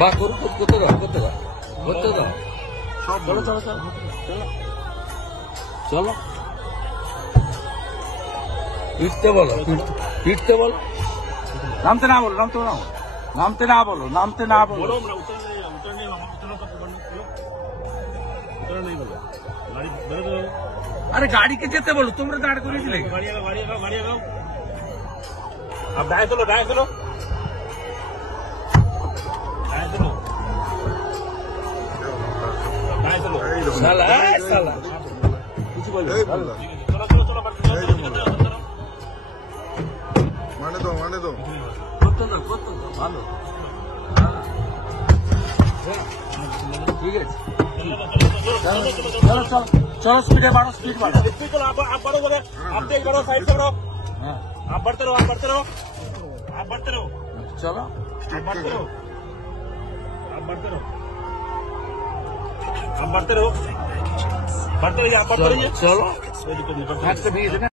বা করতে দাও করতে দাও করতে দাও সব চলো চলো চলো চলো পিটতে বলো পিটতে বলো নামতে না বলো নামতে না নামতে না বলো নামতে না বলো अरे गाड़ी के जेते बोलो तुम दाड़ को नहीं अब डाय चलो साला साला कुछ बोलो चलो माने दो कत दो भालो ठीक है चलो स्पीड बढ़ो स्पीड चलो आप बढ़ो बोले आप तेज बढ़ो साइड से बढ़ो आप बढ़ते रहो चलो आप बढ़ते रहो चलो